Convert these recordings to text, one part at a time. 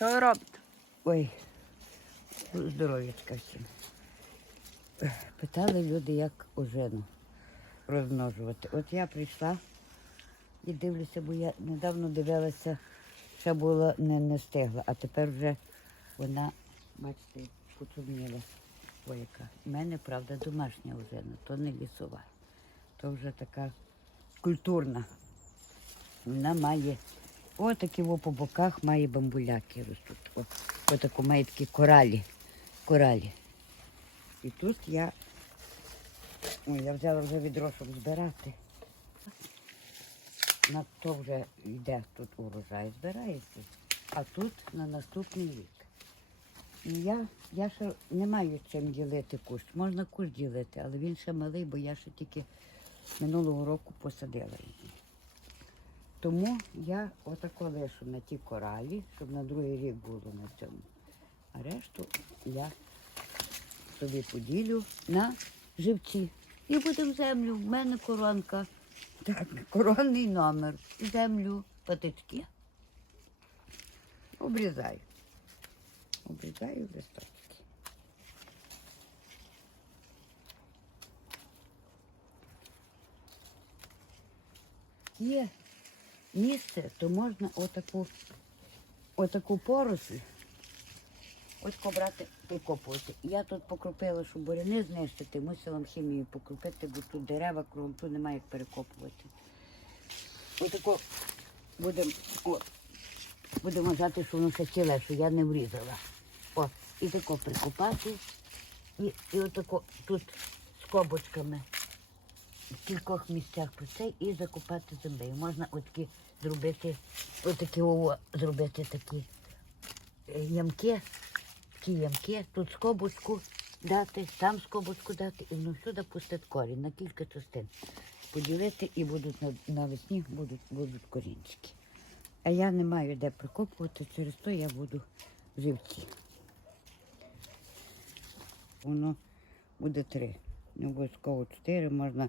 Що ви робите? Ой, здоров'ячка всім. Питали люди, як ожену розмножувати. От я прийшла і дивлюся, бо я недавно дивилася, ще була не, не стигла, а тепер вже вона, бачите, поцубніла. Ой, яка. У мене, правда, домашня ожена, то не лісова. То вже така культурна. Вона має отакі во по боках має бамбуляки ростуть. О, отаку має такі коралі. коралі. І тут я. Ой, я взяла вже відро, щоб збирати. На то вже йде тут урожай, збирається, а тут на наступний рік. І я, я ще не маю чим ділити кущ. Можна кущ ділити, але він ще малий, бо я ще тільки минулого року посадила її. Тому я отако лишу на ті коралі, щоб на другий рік було на цьому. А решту я собі поділю на живці. І будемо землю. В мене коронка. Так, коронний номер. Землю патички. Обрізаю. Обрізаю листочки. Є місце, то можна отаку, отаку поросль, ось брати, прикопувати. Я тут покропила, щоб буряни знищити, мусила хімію покропити, бо тут дерева кругом, тут немає як перекопувати. Отако будемо, будемо знати, що воно ще ціле, що я не врізала. О, і тако прикопати, і, і отако тут з кобочками в кількох місцях по цей і закопати землею. Можна отакі зробити, отакі ово, зробити такі е, ямки, такі ямки, тут скобочку дати, там скобочку дати, і воно сюди пустити корінь на кілька частин. Поділити і будуть навесні будуть, будуть корінчики. А я не маю де прикопувати, через то я буду живці. Воно буде три. Не обов'язково чотири, можна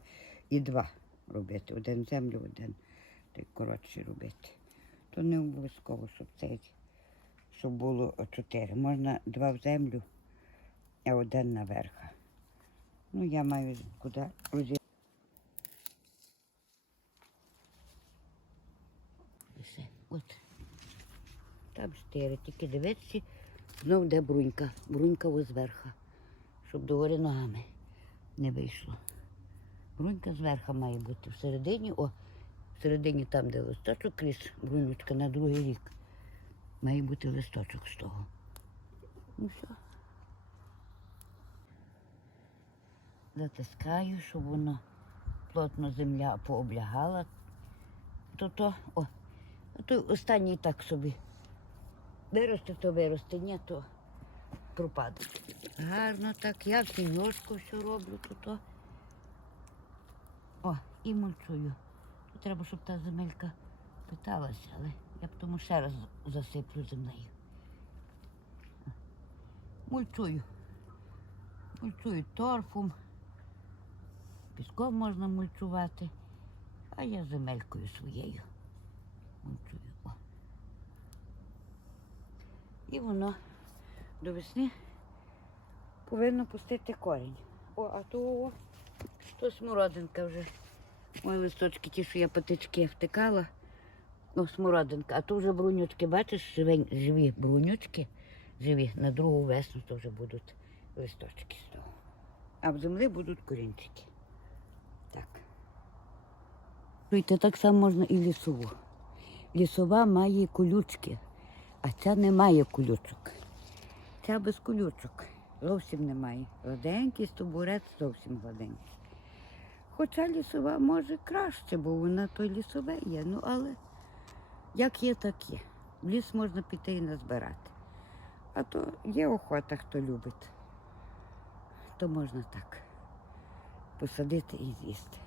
і два робити. Один землю, один так коротше робити. То не обов'язково, щоб цей, щоб було чотири. Можна два в землю, а один наверх. Ну, я маю куди розі. І все. От. Там чотири. Тільки дивитися, знов де брунька. Брунька ось зверху, щоб догори ногами не вийшло. Брунька зверху має бути. Всередині, о, всередині там, де листочок крізь брунючка на другий рік. Має бути листочок з того. Ну все. Затискаю, щоб воно плотно земля пооблягала. То то, о, то останній так собі. Виросте, то виросте, ні, то пропаде. Гарно так, я в все роблю, то. О, і мульчую. Тут треба, щоб та земелька питалася, але я б тому ще раз засиплю землею. Мульчую. Мульчую торфом. Піском можна мульчувати, а я земелькою своєю мульчую. О. І воно до весни повинно пустити корінь. О, а то о, то смородинка вже. Ой, листочки ті, що я патички втикала. Ну, смородинка. А то вже брунючки, бачиш, живень, живі брунючки, живі, на другу весну то вже будуть листочки з того. А в землі будуть корінчики. Так. Чуєте, так само можна і лісову. Лісова має колючки, а ця не має колючок. Ця без колючок. Зовсім немає. Гладенький стобурець зовсім гладенький. Хоча лісова може краще, бо вона то лісове є. Ну але як є, так є. В ліс можна піти і назбирати. А то є охота, хто любить. То можна так посадити і з'їсти.